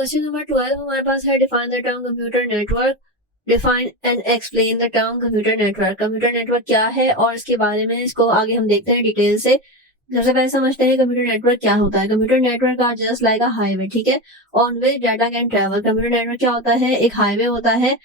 Question number 12 हमारे पास है define the term computer network. Define and explain the term computer network. Computer network क्या है और इसके बारे में इसको आगे हम देखते हैं डिटेल से। सबसे पहले समझते हैं कंप्यूटर नेटवर्क क्या होता है। Computer network are just like a highway, ठीक है, on which data can travel. Computer network क्या होता है? एक हाईवे होता है,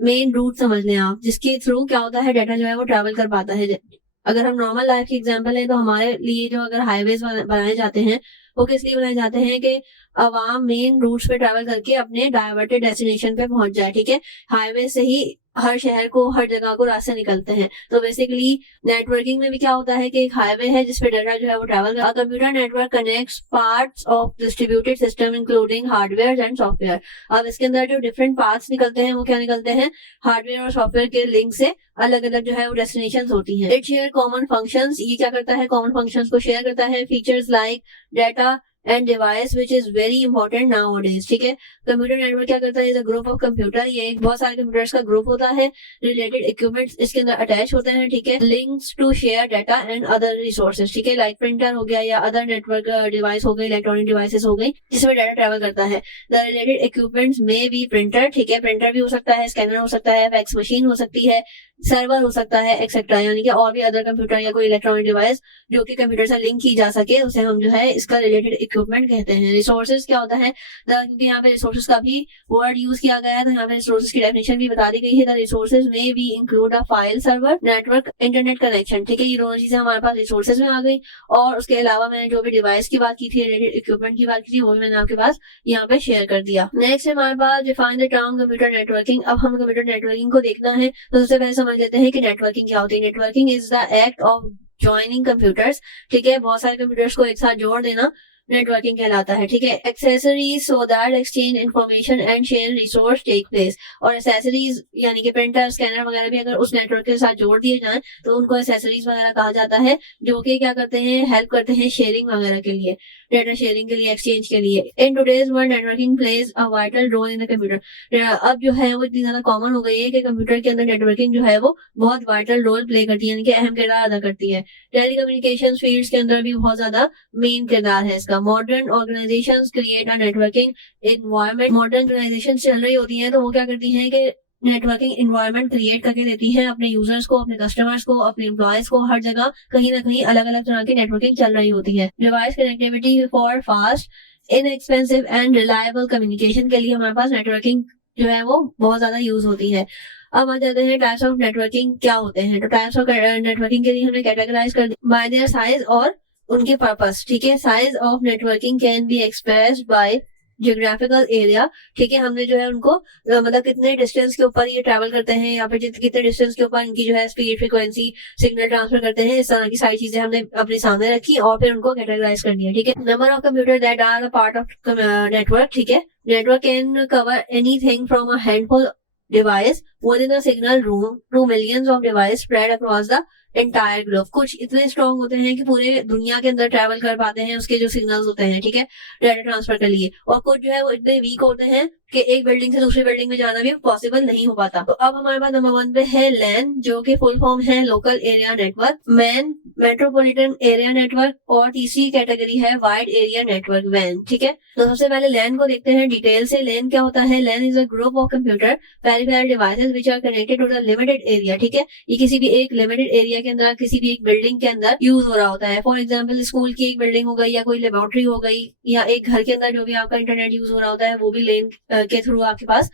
मेन रूट समझ लें आप, जिसके थ्रू क्या होता है, डाटा जो है वो ट्रैवल कर पाता है। अगर हम नॉर्मल लाइफ की एग्जांपल है तो हमारे लिए जो अगर हाईवेज बनाए जाते हैं वो किस लिए बनाए जाते हैं कि अवाम मेन रूट्स पे ट्रैवल करके अपने डाइवर्टेड डेस्टिनेशन पे पहुंच जाए, ठीक है। हाईवे से ही हर शहर को, हर जगह को रास्ते निकलते हैं। तो बेसिकली नेटवर्किंग में भी क्या होता है कि एक हाईवे है जिसपे डाटा जो है वो ट्रैवल कर। Computer network connects parts of distributed system including hardware and software. अब इसके अंदर जो डिफरेंट पार्ट्स निकलते हैं वो क्या निकलते हैं? हार्डवेयर और सॉफ्टवेयर के लिंक से अलग अलग जो है वो डेस्टिनेशन होती हैं। It share common functions. ये क्या करता है? कॉमन फंक्शंस को शेयर करता है। Features like data and device which is very important now days, ठीक है। कंप्यूटर नेटवर्क क्या करता है? Is a group of computer. ये एक बहुत सारे कंप्यूटर्स का ग्रुप होता है। रिलेटेड इक्विपमेंट्स इसके अंदर अटैच होते हैं, ठीक है। Links to share data and other resources, ठीक है, लाइक प्रिंटर हो गया या अदर नेटवर्क डिवाइस हो गई, इलेक्ट्रॉनिक डिवाइसेस हो गई जिसमें डाटा ट्रेवल करता है। द रिलेटेड इक्विपमेंट्स में बी प्रिंटर, ठीक है, प्रिंटर भी हो सकता है, स्कैनर हो सकता है, फैक्स मशीन हो सकती है, सर्वर हो सकता है, एक्सेट्रा। यानी कि और भी अदर कंप्यूटर या कोई इलेक्ट्रॉनिक डिवाइस जो कि कंप्यूटर से लिंक की जा सके उसे हम जो है इसका रिलेटेड इक्विपमेंट कहते हैं। रिसोर्सेज क्या होता है? क्योंकि यहाँ पे रिसोर्सेज का भी वर्ड यूज किया गया है तो यहाँ पे रिसोर्सेज की डेफिनेशन भी बता दी गई है। द रिसोर्सेज में भी include a file server, network, internet connection, ठीक है। ये दोनों चीजें हमारे पास रिसोर्सेज में आ गई। और उसके अलावा मैंने जो भी डिवाइस की बात की थी, रिलेटेड इक्विपमेंट की बात की थी, वो भी मैंने आपके पास यहाँ पे शेयर कर दिया। नेक्स्ट है हमारे पास define the term computer networking. अब हम कंप्यूटर नेटवर्किंग को देखना है तो सबसे पहले समझ लेते हैं कि नेटवर्किंग क्या होती है। Networking is the act of joining computers, ठीक है, बहुत सारे कंप्यूटर्स को एक साथ जोड़ देना नेटवर्किंग कहलाता है, ठीक है। Accessories so that exchange information and share resource take place. और एक्सेसरीज यानी कि प्रिंटर, स्कैनर वगैरह भी अगर उस नेटवर्क के साथ जोड़ दिए जाएं तो उनको एक्सेसरीज वगैरह कहा जाता है, जो कि क्या करते हैं? हेल्प करते हैं शेयरिंग वगैरह के लिए, डाटा शेयरिंग के लिए, एक्सचेंज के लिए। In today's world networking plays a vital role in the computer. अब जो है वो इतनी ज्यादा कॉमन हो गई है कि कंप्यूटर के अंदर नेटवर्किंग जो है वो बहुत वाइटल रोल प्ले करती है, यानी कि अहम किरदार अदा करती है। टेलीकम्युनिकेशन फील्ड्स के अंदर भी बहुत ज्यादा मेन किरदार है इसका। Modern organisations create a networking environment. Modern organisation चल रही होती हैं तो वो क्या करती हैं कि नेटवर्किंग एनवायरनमेंट क्रिएट करके देती है अपने यूजर्स को, अपने कस्टमर्स को, अपने एम्प्लॉयज को। हर जगह कहीं ना कहीं अलग अलग तरह की नेटवर्किंग चल रही होती है। Device connectivity for fast, inexpensive and reliable communication के लिए हमारे पास नेटवर्किंग जो है वो बहुत ज्यादा यूज होती है। अब आ जाते हैं टाइप्स ऑफ नेटवर्किंग क्या होते हैं। तो टाइप्स ऑफ नेटवर्किंग के लिए हमने कैटेगराइज कर दिया बाय देयर साइज और उनके पर्पस, ठीक है। Size of networking can be expressed by geographical area, ठीक है। हमने जो है उनको मतलब कितने डिस्टेंस के ऊपर ये ट्रैवल करते हैं या फिर कितने डिस्टेंस के ऊपर इनकी जो है स्पीड, फ्रीक्वेंसी, सिग्नल ट्रांसफर करते हैं, इस तरह की सारी चीजें हमने अपने सामने रखी और फिर उनको कैटेगराइज कर दिया, ठीक है। Number of computer that are a part of network, ठीक है। Network can cover anything from a handful device within a signal room to millions of devices spread across the entire globe। कुछ इतने strong होते हैं कि पूरे दुनिया के अंदर ट्रैवल कर पाते हैं, उसके जो सिग्नल्स होते हैं, ठीक है, डाटा ट्रांसफर के लिए। और कुछ जो है वो इतने वीक होते हैं कि एक बिल्डिंग से दूसरी बिल्डिंग में जाना भी पॉसिबल नहीं हो पाता। तो अब हमारे पास नंबर 1 पे है लैन, जो कि फुल फॉर्म है local area network, man metropolitan area network, और तीसरी कैटेगरी है वाइड एरिया नेटवर्क, वैन, ठीक है। तो सबसे पहले लैन को देखते हैं डिटेल से। लैन क्या होता है? LAN is a group of computer peripheral devices which are connected to the limited area, ठीक है। ये किसी भी एक लिमिटेड एरिया के अंदर, किसी भी एक बिल्डिंग के अंदर यूज हो रहा होता है। फॉर एग्जाम्पल स्कूल की एक बिल्डिंग हो गई या कोई लेबोरेटरी हो गई या एक घर के अंदर जो भी आपका इंटरनेट यूज हो रहा होता है वो भी लैन के थ्रू आपके पास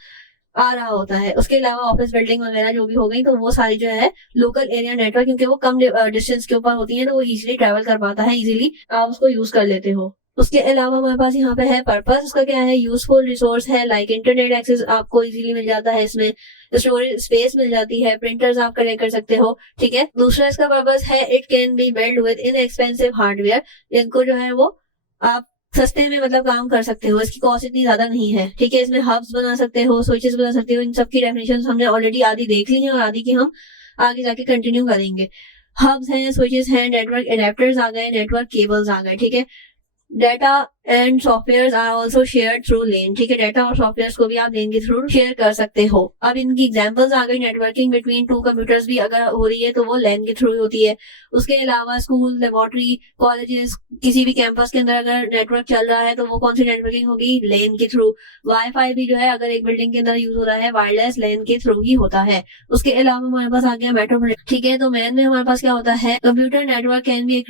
आ रहा होता है। उसके अलावा ऑफिस बिल्डिंग वगैरह जो भी हो गई तो वो सारी जो है लोकल एरिया नेटवर्क, क्योंकि वो कम डिस्टेंस के ऊपर होती है तो वो इजीली ट्रैवल कर पाता है, इजीली आप उसको यूज कर लेते हो। उसके अलावा हमारे पास यहाँ पे है पर्पस, उसका क्या है? यूजफुल रिसोर्स है, लाइक इंटरनेट एक्सेस आपको इजीली मिल जाता है, इसमें स्टोरेज स्पेस मिल जाती है, प्रिंटर्स आप कनेक्ट कर सकते हो, ठीक है। दूसरा इसका पर्पस है it can be build with inexpensive hardware. इनको जो है वो आप सस्ते में मतलब काम कर सकते हो, इसकी कॉस्ट इतनी ज्यादा नहीं है, ठीक है। इसमें हब्स बना सकते हो, स्विचेस बना सकते हो। इन सब की डेफिनेशन हमने ऑलरेडी आधी देख ली है और आधी की हम आगे जाके कंटिन्यू करेंगे। हब्स हैं, स्विचेस हैं, नेटवर्क एडेप्टर्स आ गए, नेटवर्क केबल्स आ गए, ठीक है। Data and software are also share through LAN, ठीक है, डाटा और सॉफ्टवेयर को भी आप लेन के थ्रू शेयर कर सकते हो। अब इनकी एग्जांपल्स आ गई, नेटवर्किंग बिटवीन टू कंप्यूटर्स भी अगर हो रही है तो वो लेन के थ्रू होती है। उसके अलावा स्कूल, लेबोरेटरी, कॉलेजेस, किसी भी कैंपस के अंदर अगर नेटवर्क चल रहा है तो वो कौन सी नेटवर्किंग होगी, लेन के थ्रू। वाईफाई भी जो है अगर एक बिल्डिंग के अंदर यूज हो रहा है वायरलेस लेन के थ्रू ही होता है। उसके अलावा हमारे पास आ गया मेट्रोपोलिटन, ठीक है, तो मैन में हमारे पास क्या होता है, computer network can be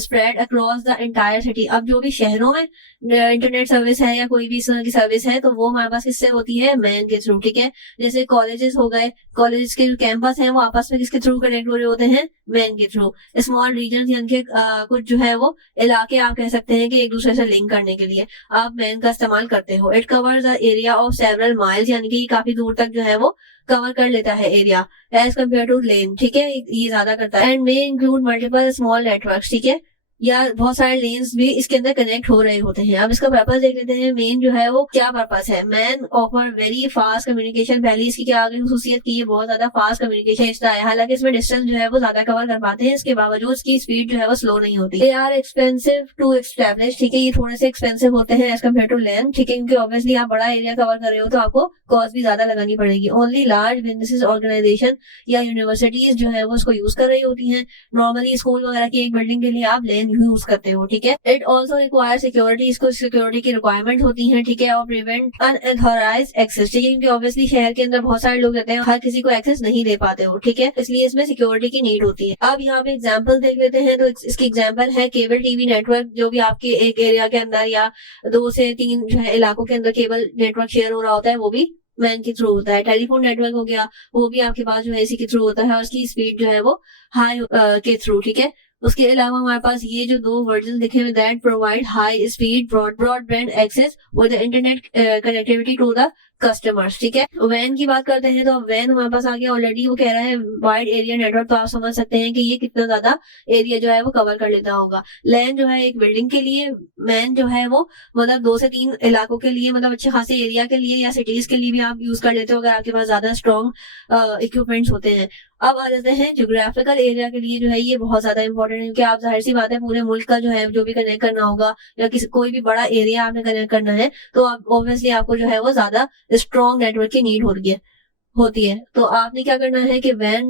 spread across the entire city. अब जो भी शहरों में इंटरनेट सर्विस है या कोई भी इस तरह की सर्विस है तो वो हमारे पास किससे होती है, मैन के थ्रू, ठीक है। जैसे कॉलेजेस हो गए, कॉलेज के जो कैंपस है वो आपस में किसके थ्रू कनेक्ट हो रहे होते हैं, मैन के थ्रू। स्मॉल रीजन यानी कि कुछ जो है वो इलाके आप कह सकते हैं कि एक दूसरे से लिंक करने के लिए आप मैन का इस्तेमाल करते हो। It covers the area of several miles, यानी कि काफी दूर तक जो है वो कवर कर लेता है area as compare to LAN, ठीक है, ये ज्यादा करता है। And may include multiple small network, ठीक है, या बहुत सारे लेन्स भी इसके अंदर कनेक्ट हो रहे होते हैं। अब इसका पर्पस देख लेते हैं, मेन जो है वो क्या पर्पस है। Man offer very fast communication, पहले इसकी क्या आ गई खुसूसियत की ये बहुत ज्यादा फास्ट कम्युनिकेशन हिस्सा है। हालांकि इसमें डिस्टेंस जो है वो ज्यादा कवर कर पाते हैं, इसके बावजूद इसकी स्पीड जो है वो स्लो नहीं होती। They are expensive to establish, ठीक है, ये थोड़े से एक्सपेंसिव होते हैं एज कम्पेयर टू लेन, ठीक है, क्योंकि ऑब्वियसली आप बड़ा एरिया कवर कर रहे हो तो आपको कॉस्ट भी ज्यादा लगानी पड़ेगी। ओनली लार्ज बिजनेस ऑर्गेनाइजेशन या यूनिवर्सिटीज जो है वो इसको यूज कर रही होती है। नॉर्मली स्कूल वगैरह की एक बिल्डिंग के लिए आप लेन यूज करते हो, ठीक है। इट ऑल्सो रिक्वायर सिक्योरिटी, इसको सिक्योरिटी की रिक्वायरमेंट होती है, ठीक है, और प्रिवेंट अनऑथराइज्ड एक्सेस, ठीक है, क्योंकि ऑब्वियसली शहर के अंदर बहुत सारे लोग रहते हैं, हर किसी को एक्सेस नहीं दे पाते हो, ठीक है, इसलिए इसमें सिक्योरिटी की नीड होती है। अब यहाँ पे एग्जाम्पल देख लेते हैं, तो इसकी एग्जाम्पल है केबल टीवी नेटवर्क, जो भी आपके एक एरिया के अंदर या 2 से 3 जो है इलाकों के अंदर केबल नेटवर्क शेयर हो रहा होता है वो भी मैन के थ्रू होता है। टेलीफोन नेटवर्क हो गया वो भी आपके पास जो है इसी के थ्रू होता है और उसकी स्पीड जो है वो हाई के थ्रू, ठीक है। उसके अलावा हमारे पास ये जो 2 वर्जन दिखे हुए, that provide high speed broadband access with internet connectivity to the customers, ठीक है। वैन की बात करते हैं, तो वैन हमारे पास आ गया ऑलरेडी, वो कह रहा है वाइड एरिया नेटवर्क, तो आप समझ सकते हैं कि ये कितना ज्यादा एरिया जो है वो कवर कर लेता होगा। लैन जो है एक बिल्डिंग के लिए, मैन जो है वो मतलब 2 से 3 इलाकों के लिए, मतलब अच्छे खासे एरिया के लिए या सिटीज के लिए भी आप यूज कर लेते हो अगर आपके पास ज्यादा स्ट्रॉन्ग इक्विपमेंट्स होते हैं। अब आ जाते हैं ज्योग्राफिकल एरिया के लिए, जो है ये बहुत ज्यादा इंपॉर्टेंट है, क्योंकि आप जाहिर सी बात है पूरे मुल्क का जो है जो भी कनेक्ट करना होगा या किसी कोई भी बड़ा एरिया आपने कनेक्ट करना है तो आप ऑब्वियसली आपको जो है वो ज्यादा स्ट्रॉन्ग नेटवर्क की नीड होती है। तो आपने क्या करना है कि वैन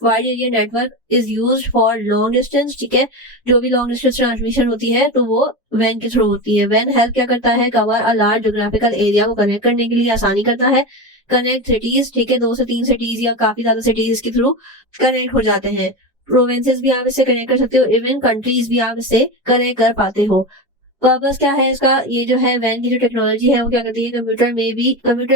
wide area network is used for long distance, ठीक है, जो भी लॉन्ग डिस्टेंस ट्रांसमिशन होती है तो वो वैन के थ्रू होती है। वैन हेल्प क्या करता है, cover a large geographical area को कनेक्ट करने के लिए आसानी करता है। कनेक्ट सिटीज, ठीक है, 2 से 3 सिटीज या काफी ज्यादा सिटीज के थ्रू कनेक्ट हो जाते हैं। प्रोविंसेस भी आप इससे कनेक्ट कर सकते हो, इवन कंट्रीज भी आप इससे कनेक्ट कर पाते हो। पर्पस क्या है इसका, ये जो है वैन की जो टेक्नोलॉजी है वो क्या करती है, कंप्यूटर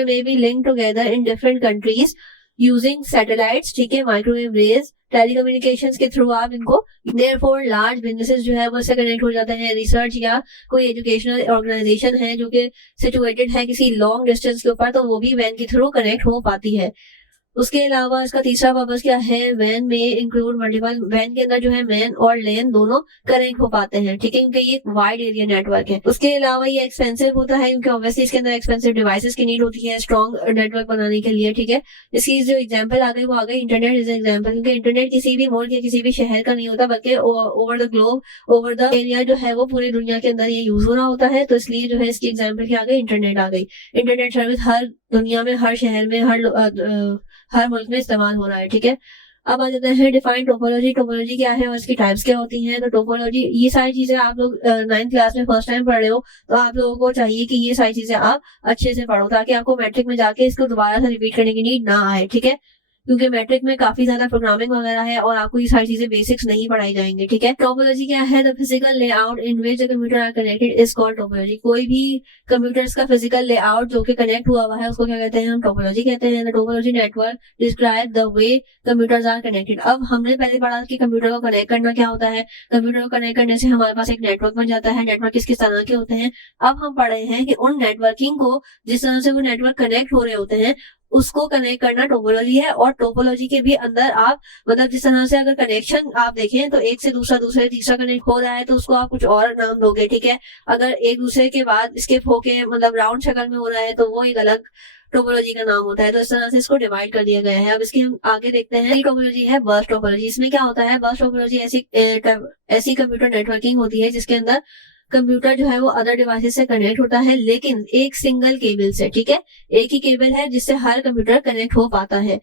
में भी link together in different countries using satellites, ठीक है, माइक्रोवेव रेज, टेलीकम्युनिकेशंस के थ्रू आप इनको, देयरफॉर लार्ज बिजनेसेस जो है वो इससे कनेक्ट हो जाते हैं। रिसर्च या कोई एजुकेशनल ऑर्गेनाइजेशन है जो कि सिचुएटेड है किसी लॉन्ग डिस्टेंस के ऊपर, तो वो भी वैन के थ्रू कनेक्ट हो पाती है। उसके अलावा इसका तीसरा पर्पस क्या है, वैन में इंक्लूड मल्टीपल, वैन के अंदर जो है मैन और लेन दोनों कनेक्ट हो पाते हैं, ठीक है, क्योंकि ये वाइड एरिया नेटवर्क है। उसके अलावा ये एक्सपेंसिव होता है क्योंकि ऑब्वियसली इसके अंदर एक्सपेंसिव डिवाइसेस की नीड होती है स्ट्रॉन्ग नेटवर्क बनाने के लिए, ठीक है। इसकी जो एग्जांपल आ गई वो आ गई इंटरनेट इज एग्जांपल, क्योंकि इंटरनेट किसी भी मुल्क या किसी भी शहर का नहीं होता बल्कि over the globe, over the area जो है वो पूरी दुनिया के अंदर ये यूज हो रहा होता है, तो इसलिए जो है इसकी एग्जाम्पल क्या आ गई, इंटरनेट आ गई। इंटरनेट सर्विस हर दुनिया में, हर शहर में, हर मुल्क में इस्तेमाल हो रहा है, ठीक है। अब आ जाते हैं डिफाइन टोपोलॉजी। टोपोलॉजी क्या है और इसकी टाइप्स क्या होती हैं। तो टोपोलॉजी, ये सारी चीजें आप लोग 9th क्लास में फर्स्ट टाइम पढ़ रहे हो तो आप लोगों को चाहिए कि ये सारी चीजें आप अच्छे से पढ़ो ताकि आपको मैट्रिक में जाके इसको दोबारा से रिपीट करने की नीड ना आए, ठीक है, क्योंकि मैट्रिक में काफी ज्यादा प्रोग्रामिंग वगैरह है और आपको ये सारी चीजें बेसिक्स नहीं पढ़ाई जाएंगे, ठीक है। टोपोलॉजी क्या है, the physical layout in which the computer are connected is called topology. कोई भी कंप्यूटर्स का फिजिकल लेआउट जो कि कनेक्ट हुआ हुआ है उसको क्या कहते हैं, हम टोपोलॉजी कहते हैं। The topology network describe the way computers are connected. अब हमने पहले पढ़ा कि कंप्यूटर को कनेक्ट करना क्या होता है, कंप्यूटर को कनेक्ट करने से हमारे पास एक नेटवर्क बन जाता है। नेटवर्क किस किस तरह के होते हैं, अब हम पढ़ रहे हैं कि उन नेटवर्किंग को जिस तरह से वो नेटवर्क कनेक्ट हो रहे होते हैं उसको कनेक्ट करना टोपोलॉजी है। और टोपोलॉजी के भी अंदर आप मतलब जिस तरह से अगर कनेक्शन आप देखें तो एक से दूसरा, दूसरे तीसरा कनेक्ट हो रहा है तो उसको आप कुछ और नाम दोगे, ठीक है। अगर एक दूसरे के बाद स्किप होके मतलब राउंड शक्ल में हो रहा है तो वो एक अलग टोपोलॉजी का नाम होता है। तो इस तरह से इसको डिवाइड कर दिया गया है। अब इसकी हम आगे देखते हैं। टोपोलॉजी है बर्स्ट टोपोलॉजी। इसमें क्या होता है, बर्स्ट टोपोलॉजी ऐसी कंप्यूटर नेटवर्किंग होती है जिसके अंदर कंप्यूटर जो है वो अदर डिवाइसेस से कनेक्ट होता है, लेकिन एक सिंगल केबल से, ठीक है, एक ही केबल है जिससे हर कंप्यूटर कनेक्ट हो पाता है।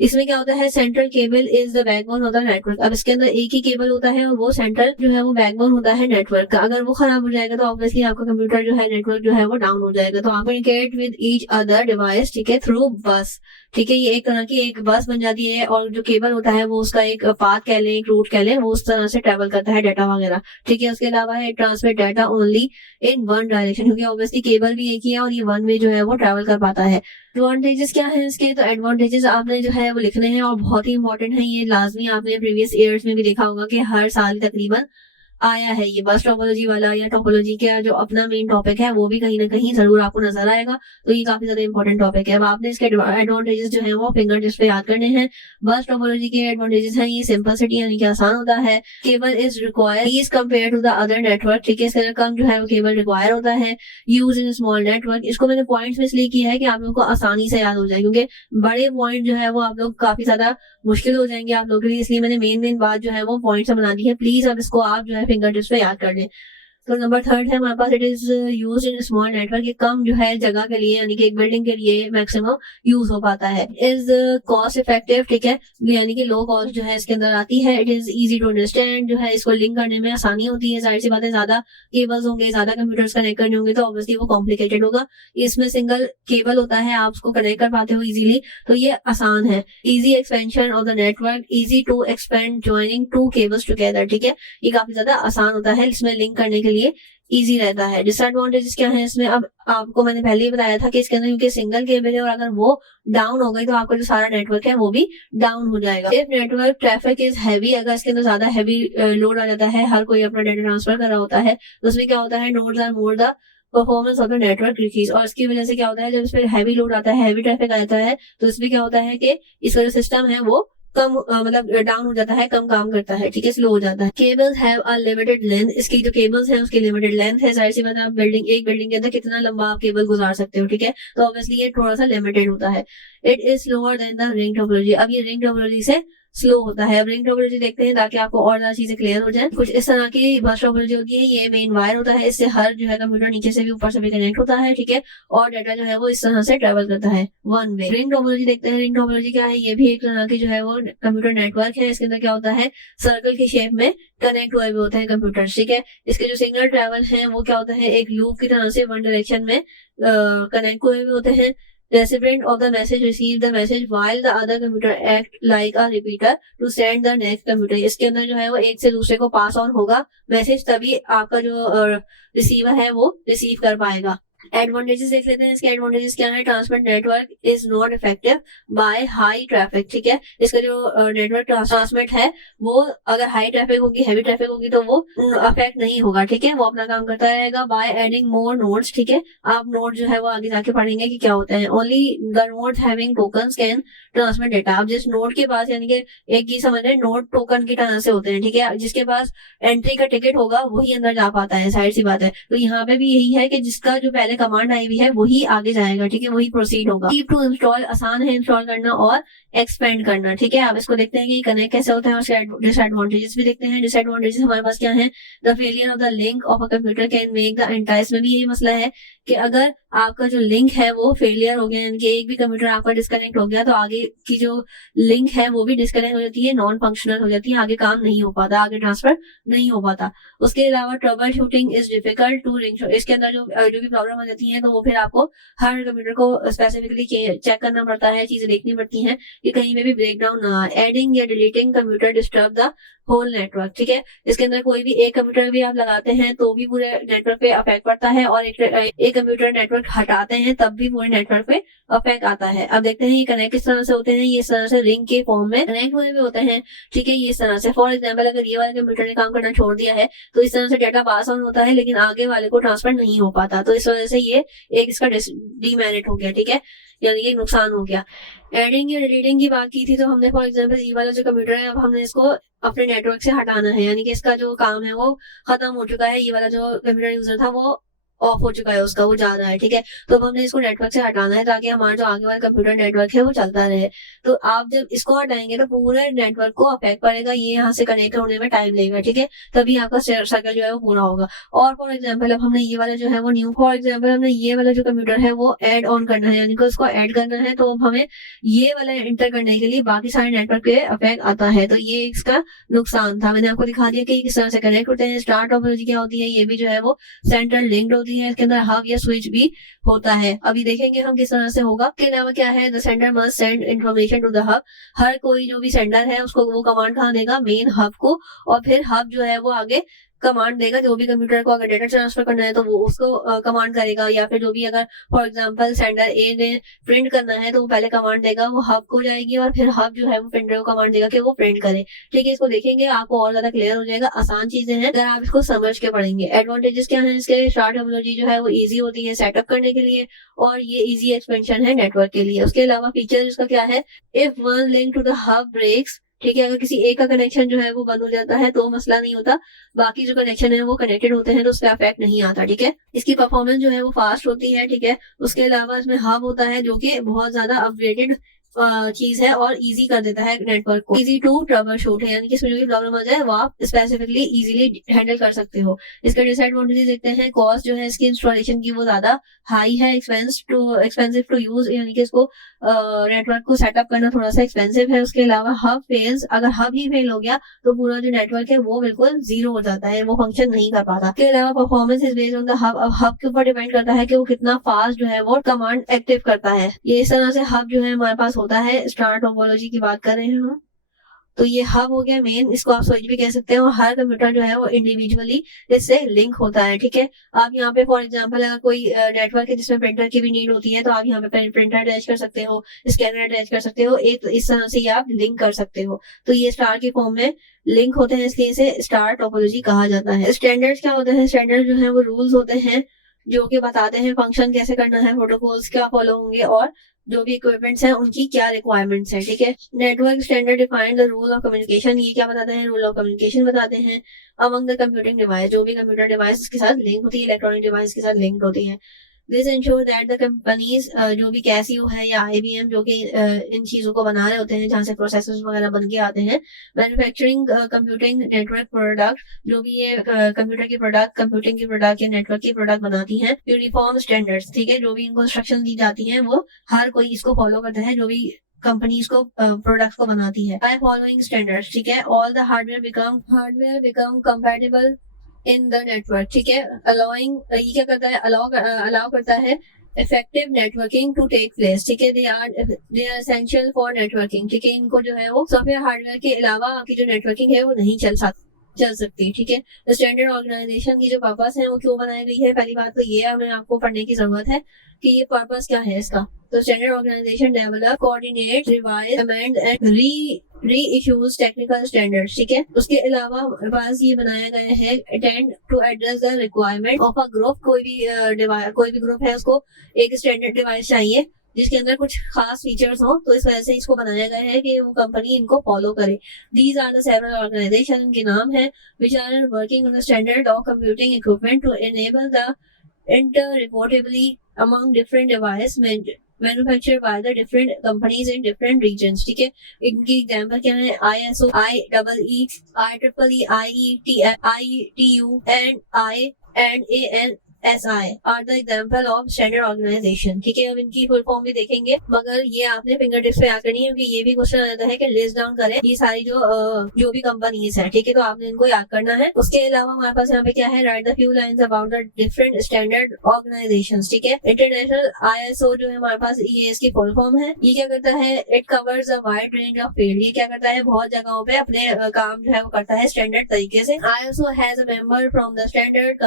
इसमें क्या होता है, central cable is the backbone of the network. अब इसके अंदर एक ही केबल होता है और वो सेंट्रल जो है वो बैकबोन होता है नेटवर्क का। अगर वो खराब हो जाएगा तो ऑब्वियसली आपका कंप्यूटर जो है, नेटवर्क जो है वो डाउन हो जाएगा। तो आप communicate with each other device, ठीक है, थ्रू बस, ठीक है, ये एक तरह की एक बस बन जाती है और जो केबल होता है वो उसका एक पाथ कह लें, एक रूट कह लें, वो उस तरह से ट्रेवल करता है डाटा वगैरह, ठीक है। उसके अलावा है transmit data only in one direction, क्योंकि ऑब्वियसली केबल भी एक ही है और ये वन वे जो है वो ट्रेवल कर पाता है। एडवांटेजेस क्या है इसके, तो एडवांटेजेस आपने जो है वो लिखने हैं और बहुत ही इंपॉर्टेंट है ये, लाजमी आपने प्रीवियस ईयर्स में भी देखा होगा कि हर साल तकरीबन आया है ये बस टोपोलॉजी वाला या टोपोलॉजी का जो अपना मेन टॉपिक है वो भी कहीं ना कहीं जरूर आपको नजर आएगा। तो ये काफी ज्यादा इंपॉर्टेंट टॉपिक है। अब आपने इसके एडवांटेजेस जो है वो फिंगर टिप्स पे याद करने हैं। बस टोपोलॉजी के एडवांटेजेस हैं, ये सिंपलिसिटी यानी कि आसान होता है, cable is required is compare to the other network, ठीक है, इसके अंदर कम जो है वो केबल रिक्वायर होता है। यूज इन स्मॉल नेटवर्क, इसको मैंने पॉइंट्स में इसलिए किया है कि आप लोगों को आसानी से याद हो जाए, क्योंकि बड़े पॉइंट जो है वो आप लोग काफी ज्यादा मुश्किल हो जाएंगे आप लोगों के लिए, इसलिए मैंने मेन बात जो है वो पॉइंट्स बना दी है। प्लीज अब इसको आप जो है फिंगर टिप्स पे याद कर लें। तो नंबर थर्ड है हमारे पास, it is use in small network, ये कम जो है जगह के लिए यानी कि एक बिल्डिंग के लिए मैक्सिमम यूज हो पाता है। इज कॉस्ट इफेक्टिव, ठीक है, यानी कि लो कॉस्ट जो है इसके अंदर आती है। It is easy to understand, जो है इसको लिंक करने में आसानी होती है। जाहिर सी बात है, ज्यादा केबल्स होंगे, ज्यादा कंप्यूटर्स कनेक्ट करने होंगे तो ऑब्वियसली वो कॉम्प्लिकेटेड होगा। इसमें सिंगल केबल होता है, आप उसको कनेक्ट कर पाते हो इजीली, तो ये आसान है। Easy expansion of the network, easy to expand joining two cables together, ठीक है, ये काफी ज्यादा आसान होता है, इसमें लिंक करने के लिए इजी रहता है। डिसएडवांटेजेस क्या है इसमें, अब आपको मैंने पहले ही बताया था कि इसके अंदर क्योंकि सिंगल केबल है और अगर वो डाउन हो गई तो आपका जो सारा नेटवर्क है वो भी डाउन हो जाएगा। If network traffic is heavy, अगर इसके अंदर ज्यादा हैवी लोड आ जाता है, हर कोई अपना डाटा ट्रांसफर कर रहा होता है, तो उसमें क्या होता है, nodes are more the performance of the network decrease, और इसकी वजह से क्या होता है, जब इस पर हैवी लोड आता है, हैवी ट्रैफिक आता है, तो इसमें क्या होता है कि इसका जो सिस्टम है वो कम मतलब डाउन हो जाता है, कम काम करता है, ठीक है, स्लो हो जाता है। Cables have a limited length, इसकी जो केबल्स है उसकी लिमिटेड लेंथ है। जाहिर सी बात है, आप एक बिल्डिंग के अंदर कितना लंबा आप केबल गुजार सकते हो, ठीक है, तो ऑब्वियसली ये थोड़ा सा लिमिटेड होता है। It is slower then the ring topology, अब ये रिंग टोपोलॉजी से स्लो होता है। अब रिंग टोपोलॉजी देखते हैं ताकि आपको और ज्यादा चीजें क्लियर हो जाए। कुछ इस तरह की बस टोपोलॉजी होती है, ये मेन वायर होता है, इससे हर जो है कंप्यूटर नीचे से भी ऊपर से भी कनेक्ट होता है, ठीक है, और डाटा जो है वो इस तरह से ट्रेवल करता है वन वे। रिंग टोपोलॉजी देखते हैं, रिंग टोपोलॉजी क्या है, ये भी एक तरह की जो है वो कंप्यूटर नेटवर्क है। इसके अंदर क्या होता है, सर्कल की शेप में कनेक्ट हुए होते हैं कंप्यूटर, ठीक है। इसके जो सिग्नल ट्रेवल है वो क्या होता है, एक लूप की तरह से वन डायरेक्शन में कनेक्ट हुए होते हैं। Recipient of the message receive the message while the other computer act like a repeater to send the next computer, इसके अंदर जो है वो एक से दूसरे को पास ऑन होगा मैसेज, तभी आपका जो रिसीवर है वो रिसीव कर पाएगा। एडवांटेजेस देख लेते हैं इसके। एडवांटेजेस क्या है, transmit network is not effective by high traffic, ठीक है, इसका जो नेटवर्क ट्रांसमिट है वो अगर हाई ट्रैफिक होगी, हैवी ट्रैफिक होगी तो वो अफेक्ट नहीं होगा, ठीक है, वो अपना काम करता रहेगा। बाय एडिंग मोर नोड्स, ठीक है, आप नोड जो है वो आगे जाके पढ़ेंगे कि क्या होता है। Only the node having tokens can transmit data, आप जिस नोड के पास यानी कि एक ही समझ रहे नोड टोकन की तरह से होते हैं, ठीक है, जिसके पास एंट्री का टिकट होगा वही अंदर जा पाता है, साइड सी बात है। तो यहाँ पे भी यही है कि जिसका जो पहले कमांड आई हुई है वही आगे जाएगा, ठीक है, वही प्रोसीड होगा। कीप टू इंस्टॉल, आसान है इंस्टॉल करना और एक्सपेंड करना, ठीक है। आप इसको देखते हैं कि कनेक्ट कैसे होता है और डिसएडवांटेजेस भी देखते हैं। डिसएडवांटेजेस हमारे पास क्या है, the failure of the link of a computer can make the entire, इसमें भी यही मसला है कि अगर आपका जो लिंक है वो फेलियर हो गया, यानी कि एक भी कंप्यूटर आपका डिस्कनेक्ट हो गया तो आगे की जो लिंक है वो भी डिस्कनेक्ट हो जाती है, नॉन फंक्शनल हो जाती है, आगे काम नहीं हो पाता, आगे ट्रांसफर नहीं हो पाता। उसके अलावा troubleshooting is difficult to ring, इसके अंदर जो भी प्रॉब्लम आ जाती है तो वो फिर आपको हर कंप्यूटर को स्पेसिफिकली चेक करना पड़ता है, चीजें देखनी पड़ती हैं कि कहीं में भी ब्रेकडाउन ना। एडिंग या deleting computer disturb the whole network, ठीक है, इसके अंदर कोई भी एक कंप्यूटर भी आप लगाते हैं तो भी पूरे नेटवर्क पे अफेक्ट पड़ता है, और एक कंप्यूटर नेटवर्क हटाते हैं तब भी पूरे नेटवर्क पे अफेक्ट आता है। अब देखते हैं ये कनेक्ट किस तरह से होते हैं, ये इस तरह से रिंग के फॉर्म में कनेक्ट हुए होते हैं, ठीक है, ये इस तरह से। फॉर एग्जाम्पल अगर ये वाले कंप्यूटर ने काम करना छोड़ दिया है तो इस तरह से डाटा पास ऑन होता है लेकिन आगे वाले को ट्रांसफर नहीं हो पाता, तो इस वजह से ये एक इसका डीमेरिट हो गया, ठीक है, यानी कि नुकसान हो गया। एडिंग या डिलीटिंग की बात की थी तो हमने फॉर एग्जांपल ये वाला जो कंप्यूटर है अब हमने इसको अपने नेटवर्क से हटाना है, यानी कि इसका जो काम है वो खत्म हो चुका है, ये वाला जो कंप्यूटर यूजर था वो ऑफ हो चुका है उसका, वो जा रहा है, ठीक है। तो अब हमने इसको नेटवर्क से हटाना है ताकि हमारा जो आगे वाला कंप्यूटर नेटवर्क है वो चलता रहे। तो आप जब इसको हटाएंगे तो पूरे नेटवर्क को अफेक्ट करेगा, ये यहाँ से कनेक्ट होने में टाइम लगेगा, ठीक है। तभी आपका सर्कल जो है वो पूरा होगा। और फॉर एग्जाम्पल अब हमने ये वाला जो है वो न्यू, फॉर एग्जाम्पल हमने ये वाला जो कंप्यूटर है वो एड ऑन करना है, यानी कि उसको ऐड करना है। तो अब हमें ये वाला एंटर करने के लिए बाकी सारे नेटवर्क पे अफेक्ट आता है। तो ये इसका नुकसान था। मैंने आपको दिखा दिया कि किस तरह से कनेक्ट होते हैं। स्टार टोपोलॉजी क्या होती है, ये भी जो है वो सेंट्रल लिंक्ड होती है, इसके अंदर हब या स्विच भी होता है। अभी देखेंगे हम किस तरह से होगा। इसके अलावा क्या है, the sender must send information to the hub. हर कोई जो भी सेंडर है उसको वो कमांड कहाँ देगा, मेन हब को, और फिर हब जो है वो आगे कमांड देगा। जो भी कंप्यूटर को अगर डेटा ट्रांसफर करना है तो वो उसको कमांड करेगा, या फिर जो भी अगर फॉर एग्जांपल सेंडर ए ने प्रिंट करना है तो वो पहले कमांड देगा, वो हब को जाएगी और फिर हब जो है वो प्रिंटर को कमांड देगा कि वो प्रिंट करे, ठीक है। इसको देखेंगे आपको और ज्यादा क्लियर हो जाएगा। आसान चीजें हैं अगर आप इसको समझ के पढ़ेंगे। एडवांटेजेस क्या है इसके, स्टार टोपोलॉजी जो है वो इजी होती है सेटअप करने के लिए, और ये इजी एक्सपेंशन है नेटवर्क के लिए। उसके अलावा फीचर इसका क्या है, if one link to the hub breaks, ठीक है, अगर किसी एक का कनेक्शन जो है वो बंद हो जाता है तो मसला नहीं होता, बाकी जो कनेक्शन है वो कनेक्टेड होते हैं तो उसका इफेक्ट नहीं आता, ठीक है। इसकी परफॉर्मेंस जो है वो फास्ट होती है, ठीक है। उसके अलावा इसमें हब होता है जो कि बहुत ज्यादा अपग्रेडेड चीज है और इजी कर देता है नेटवर्क को। इजी टू ट्रबल शूट है, यानी कि इसमें जो भी प्रॉब्लम आ जाए वो आप स्पेसिफिकली इजीली हैंडल कर सकते हो। इसके डिसएडवांटेजेस देखते हैं। कॉस्ट जो है इसकी इंस्टॉलेशन की वो ज्यादा हाई है, एक्सपेंसिव टू यूज, यानी कि इसको नेटवर्क को सेटअप करना थोड़ा सा एक्सपेंसिव है। उसके अलावा हब फेल्स, अगर हब ही फेल हो गया तो पूरा जो नेटवर्क है वो बिल्कुल जीरो हो जाता है, वो फंक्शन नहीं कर पाता। इसके अलावा performance is based on the hub. अब हब के ऊपर डिपेंड करता है कि वो कितना फास्ट जो है वो कमांड एक्टिव करता है। ये इस तरह से हब जो है हमारे पास होता है। स्टार टोपोलॉजी की बात कर रहे हैं हम, तो ये हब हो गया मेन, इसको आप स्विच भी कह सकते हैं। और हर कंप्यूटर जो है वो इंडिविजुअली इससे लिंक होता है, ठीक है। आप यहाँ पे फॉर एग्जांपल अगर कोई नेटवर्क है जिसमें प्रिंटर की भी नीड होती है तो आप यहाँ पे प्रिंटर अटैच कर सकते हो, स्कैनर अटैच कर सकते हो, एक इस तरह से आप लिंक कर सकते हो। तो ये स्टार की फॉर्म में लिंक होते हैं, इसलिए इसे स्टार टोपोलॉजी कहा जाता है। स्टैंडर्ड्स क्या होते हैं, स्टैंडर्ड जो है वो रूल्स होते हैं जो कि बताते हैं फंक्शन कैसे करना है, प्रोटोकॉल्स क्या फॉलो होंगे, और जो भी इक्विपमेंट्स हैं उनकी क्या रिक्वायरमेंट्स हैं, ठीक है। Network standard define the rule of communication, ये क्या बताते हैं, रूल ऑफ कम्युनिकेशन बताते हैं अमंग द कंप्यूटिंग डिवाइस। जो भी कंप्यूटर डिवाइस के साथ लिंक होती है, इलेक्ट्रॉनिक डिवाइस के साथ लिंक होती है। This ensure that the companies, जो भी कैसियो है या IBM जो कि इन चीजों को बना रहे होते हैं जहाँ से प्रोसेसर्स वगैरह बन के आते हैं, मैन्युफैक्चरिंग कंप्यूटिंग नेटवर्क प्रोडक्ट, जो भी ये कंप्यूटर की प्रोडक्ट, कंप्यूटिंग की प्रोडक्ट या नेटवर्क की प्रोडक्ट बनाती हैं, यूनिफॉर्म स्टैंडर्ड्स, ठीक है। जो भी इनको इंस्ट्रक्शन दी जाती हैं वो हर कोई इसको फॉलो करता है, जो भी कंपनीज को प्रोडक्ट को बनाती है। बाय फॉलोइंग स्टैंडर्ड्स, ठीक है, all the hardware become compatible in the network, ठीक है। अलाउइंग, ये क्या करता है, अलाउ करता है effective networking to take place, ठीक है। They are essential for networking, ठीक है। इनको जो है वो सॉफ्टवेयर हार्डवेयर के अलावा आपकी जो नेटवर्किंग है वो नहीं चल सकती, ठीक है। स्टैंडर्ड ऑर्गेनाइजेशन की जो पर्पस है वो क्यों बनाई गई है, पहली बात तो ये हमें आपको पढ़ने की जरूरत है कि ये पर्पस क्या है इसका। तो standard organisation develop, coordinate, revise, amend and reissues technical standards, ठीक है। उसके अलावा हमारे पास ये बनाया गया है attend to address the requirement of a group. कोई भी ग्रुप है उसको एक स्टैंडर्ड डिवाइस चाहिए जिसके अंदर कुछ खास फीचर्स हो, तो इस वजह से इसको बनाया गया है कि वो कंपनी इनको फॉलो करे। These are the several organisation, इनके नाम है, which are working on the standard of computing equipment to enable the interoperability among different device manufacture by the different companies in different regions, ठीक है। इनकी example क्या है, ISO, IEEE, IEEE, IETU and ANSI are the example of standard organisation, ठीक है। अब इनकी full form भी देखेंगे, मगर ये आपने फिंगर टिप्स पे याद करनी है क्योंकि ये भी क्वेश्चन आ जाता है कि लिस्ट डाउन करें ये सारी जो भी कंपनीज है, ठीक है। तो आपने इनको याद करना है। उसके अलावा हमारे पास यहाँ पे क्या है, right the few lines about the different standard organisations, ठीक है। इंटरनेशनल ISO जो है हमारे पास, ये इसकी फुल फॉर्म है। ये क्या करता है, it covers a wide range of field. ये क्या करता है, बहुत जगहों पे अपने काम जो है वो करता है स्टैंडर्ड तरीके से। ISO has a member from the standard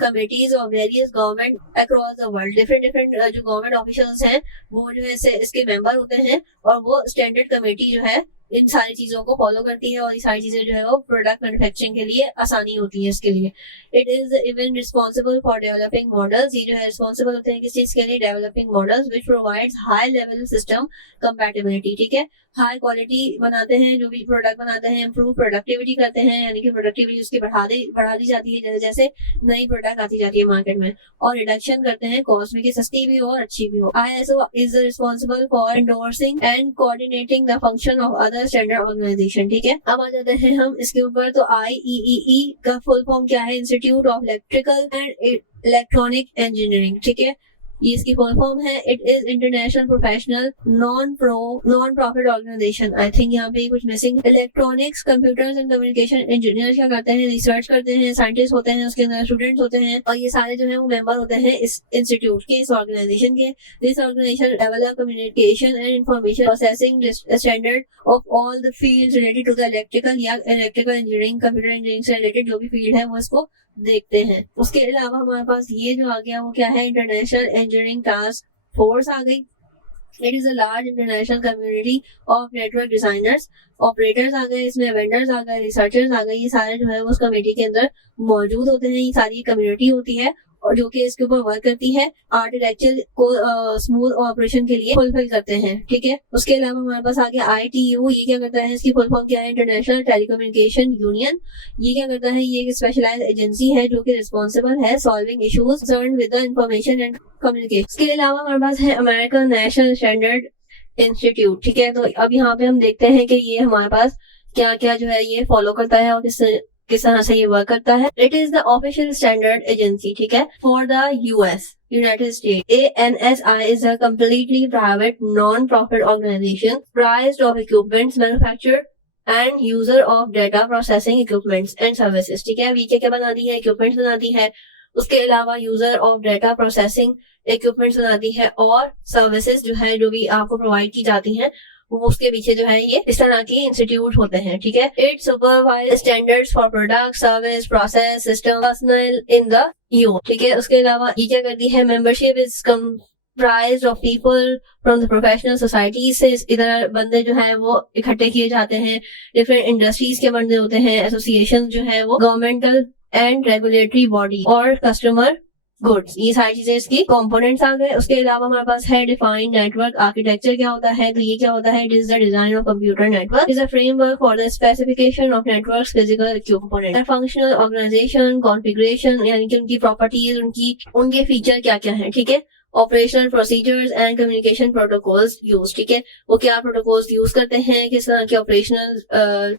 committees of various government across the world. Different जो गवर्नमेंट ऑफिशियल्स हैं वो जो है इसके मेंबर होते हैं और वो स्टैंडर्ड कमेटी जो है इन सारी चीजों को फॉलो करती है और ये सारी चीजें जो है वो प्रोडक्ट मैन्युफैक्चरिंग के लिए आसानी होती है इसके लिए। It is even responsible for developing models, ये जो है रिस्पॉन्सिबल होते हैं किस चीज के लिए, developing models which provides high level system compatibility, ठीक है, हाई क्वालिटी बनाते हैं जो भी प्रोडक्ट बनाते हैं, इम्प्रूव प्रोडक्टिविटी करते हैं, यानी कि प्रोडक्टिविटी उसकी बढ़ा दी जाती है जैसे जैसे नई प्रोडक्ट आती जाती है मार्केट में, और रिडक्शन करते हैं कॉस्ट में कि सस्ती भी हो और अच्छी भी हो। ISO is responsible for endorsing and coordinating the function of other standard organisation, ठीक है। अब आ जाते हैं हम इसके ऊपर, तो IEEE का फुल फॉर्म क्या है, institute of electrical and electronic engineering, ठीक है, ये इसकी फुल फॉर्म है। It is international professional non profit organisation. I think यहाँ पे कुछ missing. Electronics, computers and communication engineer क्या करते हैं, रिसर्च करते हैं, साइंटिस्ट होते हैं, उसके अंदर स्टूडेंट्स होते हैं, और ये सारे जो है वो मेंबर होते हैं इस इंस्टीट्यूट के, इस ऑर्गेनाइजेशन के। This organisation develop communication and information processing standard of all the fields related to the electrical या इलेक्ट्रिकल इंजीनियरिंग, कंप्यूटर इंजीनियरिंग से रिलेटेड जो भी फील्ड है वो इसको देखते हैं। उसके अलावा हमारे पास ये जो आ गया वो क्या है, इंटरनेशनल इंजीनियरिंग टास्क फोर्स आ गई। It is a large international community of network designers, operators आ गए, इसमें वेंडर्स आ गए, रिसर्चर्स आ गए, ये सारे जो है वो उस कमेटी के अंदर मौजूद होते हैं। ये सारी कम्युनिटी होती है और जो कि इसके ऊपर वर्क करती है, आर्किटेक्चर को स्मूथ ऑपरेशन के लिए फुलफिल करते हैं, ठीक है। उसके अलावा हमारे पास आ गया ITU, ये क्या करता है, इसकी फुल फॉर्म क्या है, इंटरनेशनल टेलीकम्युनिकेशन यूनियन। ये क्या करता है, ये एक स्पेशलाइज्ड एजेंसी है जो कि रिस्पॉन्सिबल है solving issues concerned with the information and communication. इसके अलावा हमारे पास है अमेरिकन नेशनल स्टैंडर्ड इंस्टीट्यूट, ठीक है। तो अब यहाँ पे हम देखते हैं कि ये हमारे पास क्या क्या जो है ये फॉलो करता है और किस तरह से ये वर्क करता है। It is the official standard agency, ठीक है, for the US United state. ANSI is a completely private non-profit organization prized of equipments manufactured and user of data processing equipments and services, ठीक है। अभी क्या बनाती है, इक्विपमेंट्स बनाती है, उसके अलावा user of data processing equipments बनाती है, और सर्विसेज जो है जो भी आपको प्रोवाइड की जाती हैं वो उसके पीछे जो है ये इस तरह के इंस्टीट्यूट होते हैं, ठीक है। It supervise standards for product, service, process, system, personal in the EU, ठीक है। उसके अलावा ये क्या करती है, membership is comprised of people from the professional societies, से इधर बंदे जो है वो इकट्ठे किए जाते हैं, डिफरेंट इंडस्ट्रीज के बंदे होते हैं, एसोसिएशन जो है वो गवर्नमेंटल एंड रेगुलेटरी बॉडी और कस्टमर गुड्स, ये सारी चीजें इसकी कंपोनेंट्स आ गए। उसके अलावा हमारे पास है डिफाइंड नेटवर्क आर्किटेक्चर, क्या होता है, तो ये क्या होता है, it is the design of computer network, is a framework for the specification of networks physical component, functional organisation, configuration, यानी कि उनकी प्रॉपर्टीज, उनके फीचर क्या क्या है, ठीक है। Operational procedures and communication protocols use, ठीक है, वो क्या प्रोटोकॉल्स यूज करते हैं, किस तरह के ऑपरेशनल